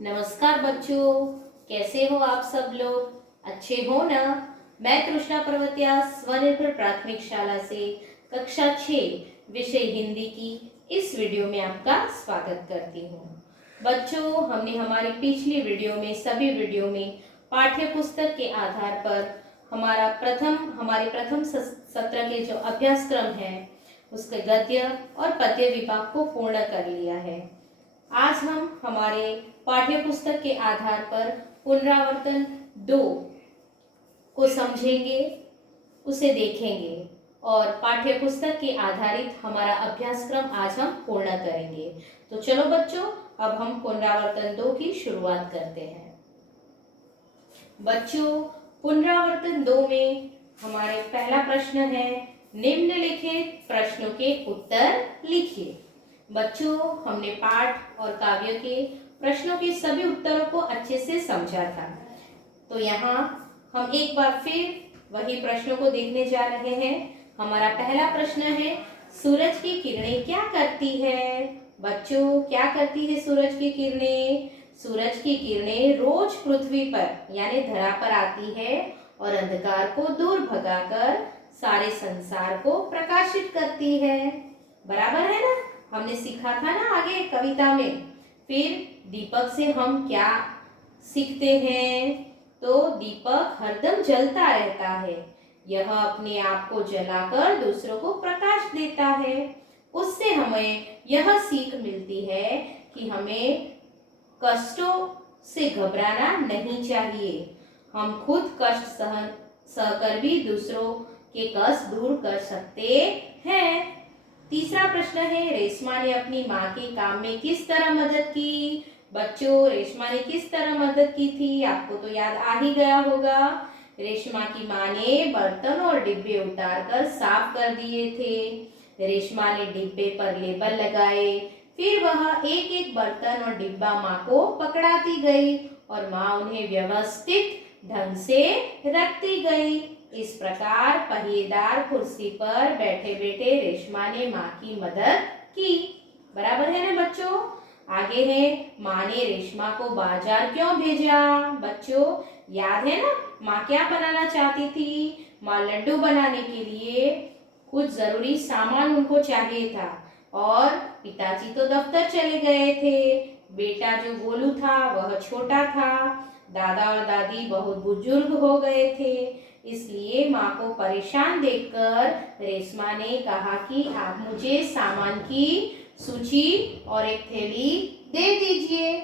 नमस्कार बच्चों, कैसे हो आप सब लोग? अच्छे हो ना? मैं तृष्णा पर्वतिया स्वनिर्भर प्राथमिक शाला से कक्षा 6 विषय हिंदी की इस वीडियो में आपका स्वागत करती हूँ। बच्चों, हमने हमारी पिछली वीडियो में सभी वीडियो में पाठ्य पुस्तक के आधार पर हमारे प्रथम सत्र के जो अभ्यासक्रम है उसके गद्य और पद्य विभाग को पूर्ण कर लिया है। आज हम हमारे पाठ्य पुस्तक के आधार पर पुनरावर्तन 2 को समझेंगे, उसे देखेंगे और पाठ्य पुस्तक के आधारित हमारा अभ्यासक्रम आज हम पूर्ण करेंगे। तो चलो बच्चों, अब हम पुनरावर्तन 2 की शुरुआत करते हैं। बच्चों, पुनरावर्तन 2 में हमारे पहला प्रश्न है, निम्नलिखित प्रश्नों के उत्तर लिखिए। बच्चों, हमने पाठ और काव्य के प्रश्नों के सभी उत्तरों को अच्छे से समझा था। तो यहाँ हम एक बार फिर वही प्रश्नों को देखने जा रहे हैं। हमारा पहला प्रश्न है, सूरज की किरणें क्या करती है? बच्चों, क्या करती है सूरज की किरणें? सूरज की किरणें रोज पृथ्वी पर यानी धरा पर आती है और अंधकार को दूर भगाकर सारे संसार को प्रकाशित करती है। बराबर है ना? हमने सीखा था ना आगे कविता में। फिर दीपक से हम क्या सीखते हैं? तो दीपक हरदम जलता रहता है, यह अपने आप को जलाकर दूसरों को प्रकाश देता है। उससे हमें यह सीख मिलती है कि हमें कष्टों से घबराना नहीं चाहिए। हम खुद कष्ट सहकर भी दूसरों के कष्ट दूर कर सकते हैं। तीसरा प्रश्न है, रेशमा ने अपनी माँ के काम में किस तरह मदद की? बच्चों, रेशमा ने किस तरह मदद की थी? आपको तो याद आ ही गया होगा। रेशमा की माँ ने बर्तन और डिब्बे उतारकर साफ कर दिए थे। रेशमा ने डिब्बे पर लेबल लगाए, फिर वह एक एक बर्तन और डिब्बा माँ को पकड़ाती गई और माँ उन्हें व्यवस्थित ढंग से रखती गई। इस प्रकार पहिएदार कुर्सी पर बैठे बैठे रेशमा ने माँ की मदद की। बराबर है ना बच्चों? आगे है, माँ ने रेशमा को बाजार क्यों भेजा? बच्चों, याद है ना माँ क्या बनाना चाहती थी? माँ लड्डू बनाने के लिए कुछ जरूरी सामान उनको चाहिए था और पिताजी तो दफ्तर चले गए थे। बेटा जो गोलू था वह छोटा था। दादा और दादी बहुत बुजुर्ग हो गए थे। इसलिए माँ को परेशान देखकर रेशमा ने कहा कि आप मुझे सामान की सूची और एक थैली दे दीजिए,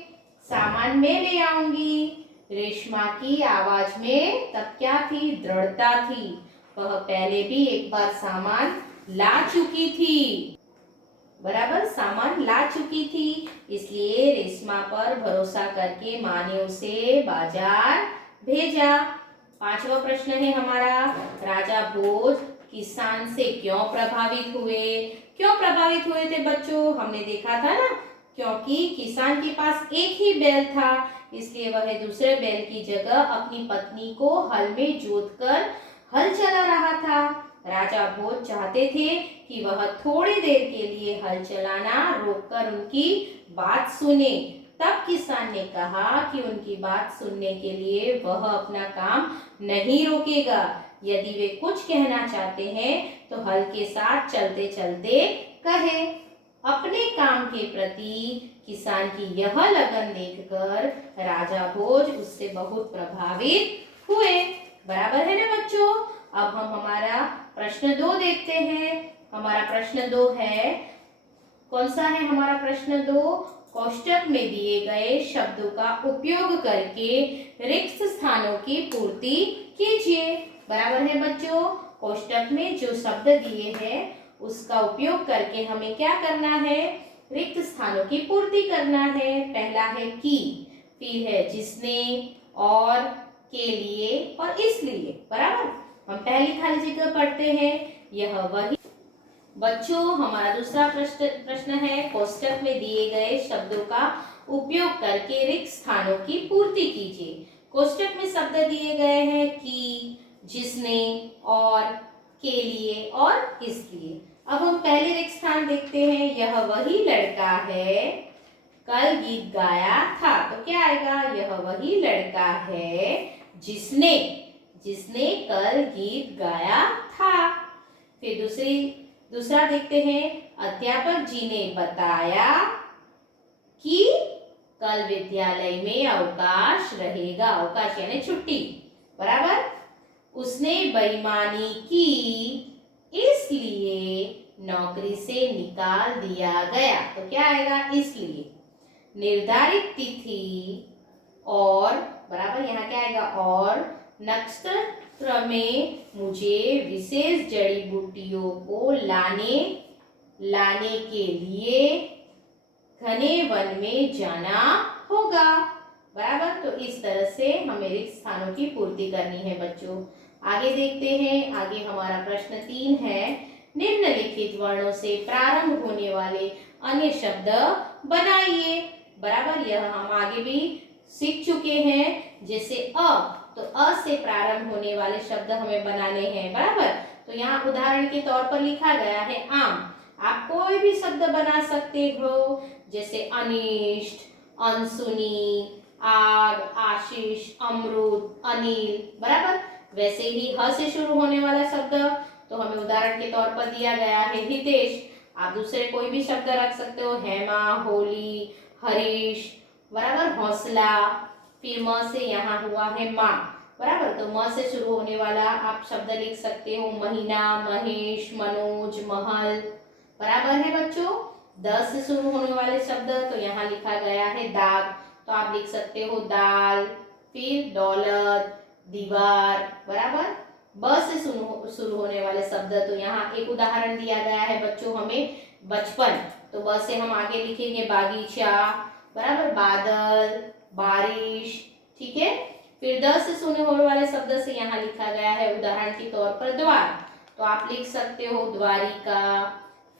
सामान मैं ले आऊंगी। रेशमा की आवाज में तब क्या थी? दृढ़ता थी। वह पहले भी एक बार सामान ला चुकी थी। बराबर, सामान ला चुकी थी। इसलिए रेशमा पर भरोसा करके माँ ने उसे बाजार भेजा। पांचवा प्रश्न है हमारा, राजा भोज किसान से क्यों प्रभावित हुए? क्यों प्रभावित हुए थे बच्चों? हमने देखा था ना, क्योंकि किसान के पास एक ही बैल था, इसलिए वह दूसरे बैल की जगह अपनी पत्नी को हल में जोतकर हल चला रहा था। राजा भोज चाहते थे कि वह थोड़ी देर के लिए हल चलाना रोककर उनकी बात सुने। तब किसान ने कहा कि उनकी बात सुनने के लिए वह अपना काम नहीं रोकेगा। यदि वे कुछ कहना चाहते हैं तो हल के साथ चलते चलते कहे। अपने काम के प्रति किसान की यह लगन देखकर राजा भोज उससे बहुत प्रभावित हुए। बराबर है ना बच्चों? अब हम हमारा प्रश्न 2 देखते हैं। हमारा प्रश्न 2 है, कौन सा है हमारा प्रश्न 2? कोष्टक में दिए गए शब्दों का उपयोग करके रिक्त स्थानों की पूर्ति कीजिए। बराबर है बच्चों? कोष्टक में जो शब्द दिए हैं उसका उपयोग करके हमें क्या करना है? रिक्त स्थानों की पूर्ति करना है। पहला है की, फिर है जिसने, और, के लिए और इसलिए। बराबर, हम पहली खाली जगह पढ़ते हैं, यह वही। बच्चों, हमारा दूसरा प्रश्न है, कोष्टक में दिए गए शब्दों का उपयोग करके रिक्त स्थानों की पूर्ति कीजिए। कोष्टक में शब्द दिए गए हैं की, जिसने, और, के लिए और इसलिए। अब हम पहले रिक्त स्थान देखते हैं, यह वही लड़का है कल गीत गाया था। तो क्या आएगा, यह वही लड़का है जिसने जिसने कल गीत गाया था। फिर दूसरा देखते हैं। अध्यापक जी ने बताया कि कल विद्यालय में अवकाश रहेगा। अवकाश यानी छुट्टी, बराबर। उसने बेईमानी की इसलिए नौकरी से निकाल दिया गया। तो क्या आएगा, इसलिए। निर्धारित तिथि और, बराबर, यहाँ क्या आएगा, और नक्षत्र में मुझे विशेष जड़ी बूटियों को लाने के लिए घने वन में जाना होगा, बराबर। तो इस तरह से हमें रिक्त स्थानों की पूर्ति करनी है बच्चों। आगे देखते हैं। आगे हमारा प्रश्न 3 है। निम्नलिखित वर्णों से प्रारंभ होने वाले अन्य शब्द बनाइए, बराबर। यह हम आगे भी सीख चुके हैं। जैसे तो अ से प्रारंभ होने वाले शब्द हमें बनाने हैं, बराबर। तो यहाँ उदाहरण के तौर पर लिखा गया है आम। आप कोई भी शब्द बना सकते हो, जैसे अनिष्ट, अनसुनी, आग, आशीष, अमृत, अनिल, बराबर। वैसे ही ह से शुरू होने वाला शब्द तो हमें उदाहरण के तौर पर दिया गया है हितेश। आप दूसरे कोई भी शब्द रख सकते हो, हेमा, होली, हरीश, बराबर। हौसला। फिर म से यहाँ हुआ है माँ, बराबर। तो म से शुरू होने वाला आप शब्द लिख सकते हो, महीना, महेश, मनोज, महल, बराबर है बच्चों। 10 से शुरू होने वाले शब्द तो यहाँ लिखा गया है दाग, तो आप लिख सकते हो दाल। फिर दौलत, दीवार, बराबर। ब से शुरू होने वाले शब्द तो यहाँ एक उदाहरण दिया गया है बच्चों हमें, बचपन। तो ब से हम आगे लिखेंगे बागीचा, बराबर, बादल, बारिश, ठीक है। फिर 10 से शुरू होने वाले शब्द से यहाँ लिखा गया है उदाहरण के तौर पर द्वार, तो आप लिख सकते हो द्वारिका,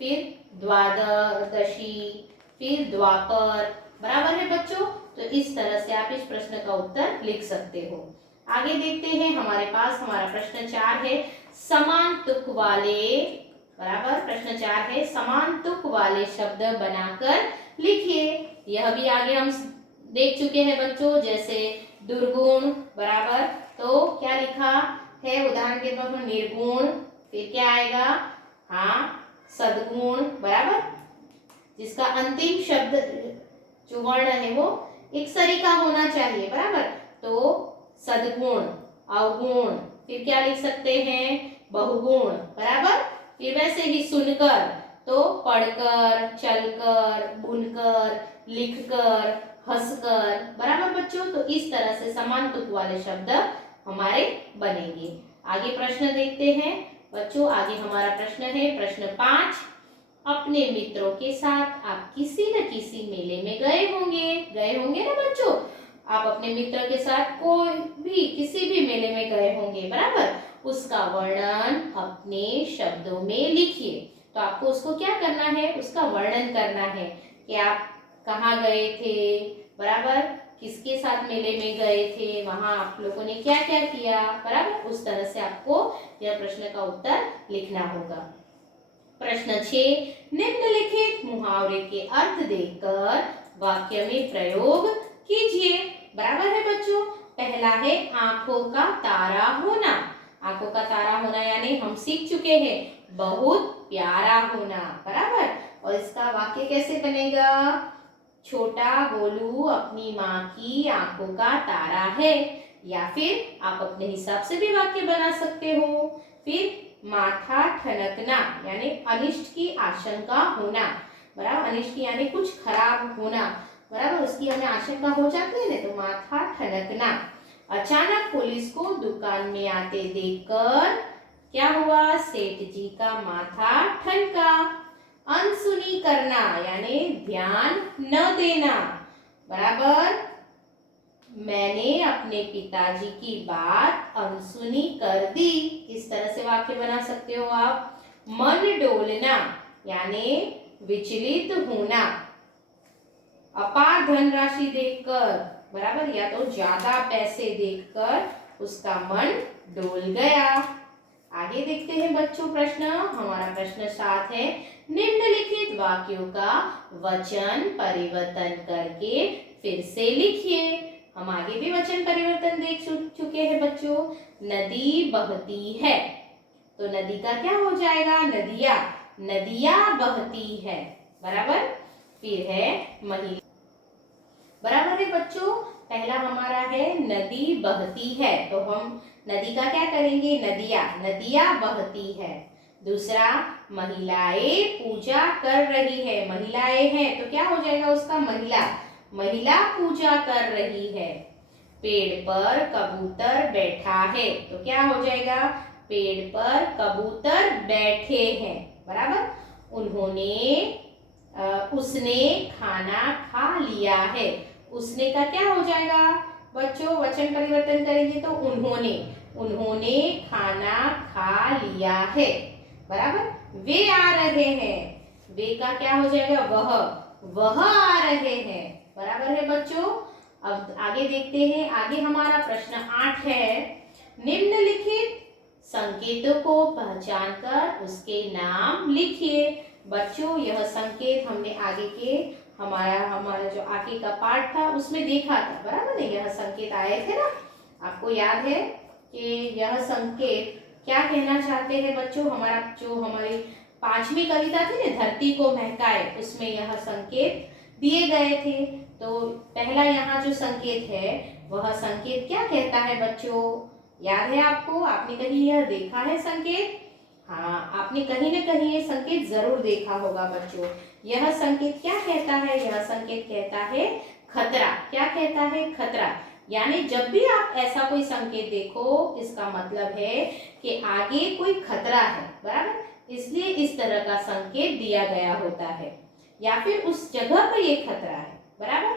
फिर द्वादशी, फिर द्वापर, बराबर है बच्चों। तो इस तरह से आप इस प्रश्न का उत्तर लिख सकते हो। आगे देखते हैं। हमारे पास हमारा प्रश्न 4 है, समान तुक वाले, बराबर। प्रश्न 4 है, समान तुक वाले शब्द बनाकर लिखिए। यह भी आगे हम देख चुके हैं बच्चों, जैसे दुर्गुण, बराबर। तो क्या लिखा है उदाहरण के तौर पर, निर्गुण। फिर क्या आएगा, हाँ, सद्गुण, बराबर। जिसका अंतिम शब्द जो वर्ण है वो एक सरी का होना चाहिए, बराबर। तो सद्गुण, अवगुण। फिर क्या लिख सकते हैं, बहुगुण, बराबर। फिर वैसे ही सुनकर तो पढ़कर, चलकर, बुनकर, लिखकर, हंसकर, बराबर बच्चों। तो इस तरह से समान तुक वाले शब्द हमारे बनेंगे। आगे प्रश्न देखते हैं बच्चों। आगे हमारा प्रश्न है प्रश्न 5। अपने मित्रों के साथ आप किसी न किसी मेले में गए होंगे ना बच्चों। आप अपने मित्र के साथ कोई भी किसी भी मेले में गए होंगे, बराबर। उसका वर्णन अपने शब्दों में लिखिए। तो आपको उसको क्या करना है, उसका वर्णन करना है कि आप कहाँ गए थे, बराबर, किसके साथ मेले में गए थे, वहां आप लोगों ने क्या क्या किया, बराबर। उस तरह से आपको यह प्रश्न का उत्तर लिखना होगा। प्रश्न 6, निम्नलिखित मुहावरे के अर्थ देकर वाक्य में प्रयोग कीजिए, बराबर है बच्चों। पहला है आंखों का तारा होना। आंखों का तारा होना यानी हम सीख चुके हैं बहुत प्यारा होना, बराबर। और इसका वाक्य कैसे बनेगा, छोटा गोलू अपनी माँ की आंखों का तारा है। या फिर आप अपने हिसाब से भी वाक्य बना सकते हो। फिर माथा ठनकना यानी अनिष्ट की आशंका होना, बराबर। अनिष्ट यानी कुछ खराब होना, बराबर, उसकी हमें आशंका हो जाती है ना, तो माथा ठनकना। अचानक पुलिस को दुकान में आते देखकर क्या हुआ, सेठ जी का माथा ठनका। अनसुनी करना यानी ध्यान न देना, बराबर। मैंने अपने पिताजी की बात अनसुनी कर दी। इस तरह से वाक्य बना सकते हो आप। मन डोलना यानी विचलित होना। अपार धनराशि देखकर, बराबर, या तो ज्यादा पैसे देखकर उसका मन डोल गया। आगे देखते हैं बच्चों प्रश्न। हमारा प्रश्न 7 है, निम्नलिखित वाक्यों का वचन परिवर्तन करके फिर से लिखिए। हम आगे भी वचन परिवर्तन देख चुके हैं बच्चों। नदी बहती है, तो नदी का क्या हो जाएगा? नदियाँ, नदियाँ बहती है, बराबर। फिर है महिला, बराबर है बच्चों। पहला हमारा है नदी बहती है, तो हम नदी का क्या करेंगे? नदियाँ, नदियाँ बहती है। दूसरा, महिलाएं पूजा कर रही है, महिलाएं हैं तो क्या हो जाएगा उसका? महिला, महिला पूजा कर रही है। पेड़ पर कबूतर बैठा है, तो क्या हो जाएगा? पेड़ पर कबूतर बैठे हैं, बराबर। उन्होंने उसने खाना खा लिया है, उसने का क्या हो जाएगा बच्चों? वचन परिवर्तन करेंगे तो उन्होंने, उन्होंने खाना खा लिया है, बराबर। वे आ रहे हैं, वे का क्या हो जाएगा? वह आ रहे हैं, बराबर है बच्चों। अब आगे देखते हैं। आगे हमारा प्रश्न 8 है। निम्नलिखित संकेतों को पहचान कर उसके नाम लिखिए। बच्चों, यह संकेत हमने आगे के हमारा जो आगे का पार्ट था उसमें देखा था, बराबर है। यह संकेत आए थे ना, आपको याद है कि यह संकेत क्या कहना चाहते हैं बच्चों? हमारी 5वीं कविता थी ना, धरती को महकाए, उसमें यह संकेत दिए गए थे। तो पहला यहाँ जो संकेत है वह संकेत क्या कहता है बच्चों? याद है आपको? आपने कहीं यह देखा है संकेत? हाँ, आपने कहीं न कहीं ये संकेत जरूर देखा होगा बच्चों। यह संकेत क्या कहता है? यह संकेत कहता है खतरा। क्या कहता है? खतरा। यानी जब भी आप ऐसा कोई संकेत देखो, इसका मतलब है कि आगे कोई खतरा है, बराबर। इसलिए इस तरह का संकेत दिया गया होता है, या फिर उस जगह पर ये खतरा है, बराबर।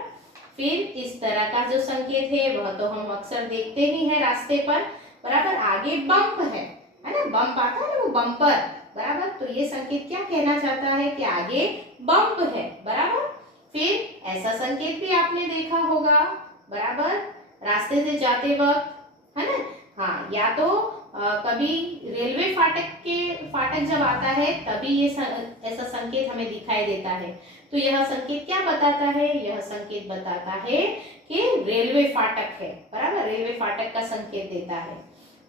फिर इस तरह का जो संकेत है वह तो हम अक्सर देखते ही हैं रास्ते पर, बराबर। आगे बम्प है ना, बम्प आता है ना, वो बम्पर, बराबर। तो ये संकेत क्या कहना चाहता है कि आगे बम्प है, बराबर। फिर ऐसा संकेत भी आपने देखा होगा, बराबर, रास्ते से जाते वक्त, है ना। हाँ, या तो कभी रेलवे फाटक जब आता है तभी ये ऐसा संकेत हमें दिखाई देता है। तो यह संकेत क्या बताता है? यह संकेत बताता है कि रेलवे फाटक है, बराबर, रेलवे फाटक का संकेत देता है।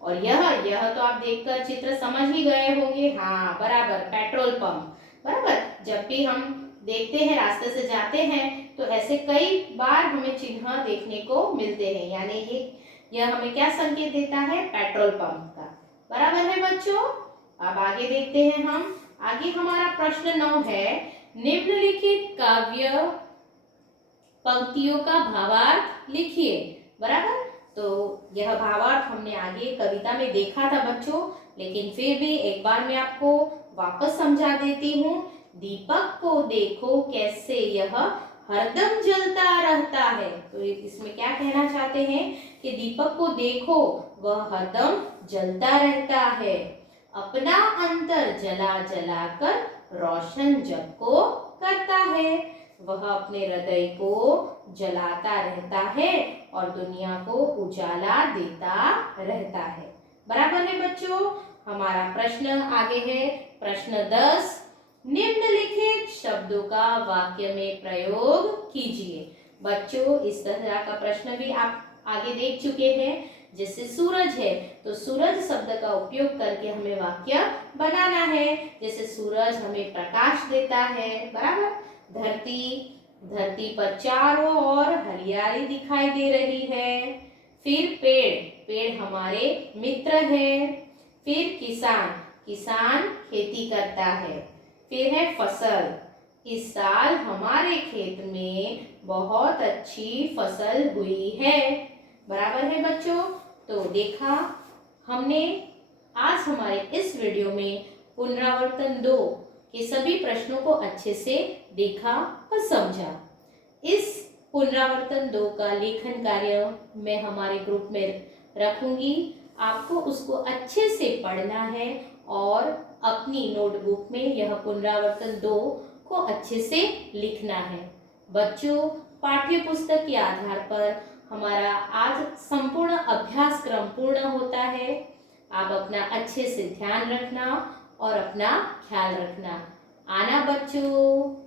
और यह तो आप देखकर चित्र समझ ही गए होंगे। हाँ, बराबर, पेट्रोल पंप, बराबर। जब भी हम देखते हैं, रास्ते से जाते हैं, तो ऐसे कई बार हमें चिन्ह देखने को मिलते हैं, यानी यह हमें क्या संकेत देता है? पेट्रोल पंप का, बराबर है बच्चों। अब आगे देखते हैं हम। आगे हमारा प्रश्न 9 है। निम्नलिखित काव्य पंक्तियों का भावार्थ लिखिए, बराबर। तो यह भावार्थ हमने आगे कविता में देखा था बच्चों, लेकिन फिर भी एक बार मैं आपको वापस समझा देती हूँ। दीपक को देखो कैसे यह हरदम जलता रहता है। तो इसमें क्या कहना चाहते हैं कि दीपक को देखो, वह हरदम जलता रहता है, अपना अंतर जला जला कर रोशन जग को करता है। वह अपने हृदय को जलाता रहता है और दुनिया को उजाला देता रहता है, बराबर है बच्चों। हमारा प्रश्न आगे है, प्रश्न 10। निम्नलिखित शब्दों का वाक्य में प्रयोग कीजिए। बच्चों, इस तरह का प्रश्न भी आप आगे देख चुके हैं। जैसे सूरज है, तो सूरज शब्द का उपयोग करके हमें वाक्य बनाना है। जैसे सूरज हमें प्रकाश देता है, बराबर। धरती पर चारों ओर हरियाली दिखाई दे रही है। फिर पेड़ हमारे मित्र है। फिर किसान खेती करता है। फिर है फसल, इस साल हमारे खेत में बहुत अच्छी फसल हुई है, बराबर है बच्चों। तो देखा हमने आज हमारे इस वीडियो में पुनरावर्तन 2 के सभी प्रश्नों को अच्छे से देखा और समझा। इस पुनरावर्तन 2 का लेखन कार्य मैं हमारे ग्रुप में रखूंगी। आपको उसको अच्छे से पढ़ना है और अपनी नोटबुक में यह पुनरावर्तन 2 को अच्छे से लिखना है। बच्चों, पाठ्य पुस्तक के आधार पर हमारा आज संपूर्ण अभ्यासक्रम पूर्ण होता है। आप अपना अच्छे से ध्यान रखना और अपना ख्याल रखना। आना बच्चों।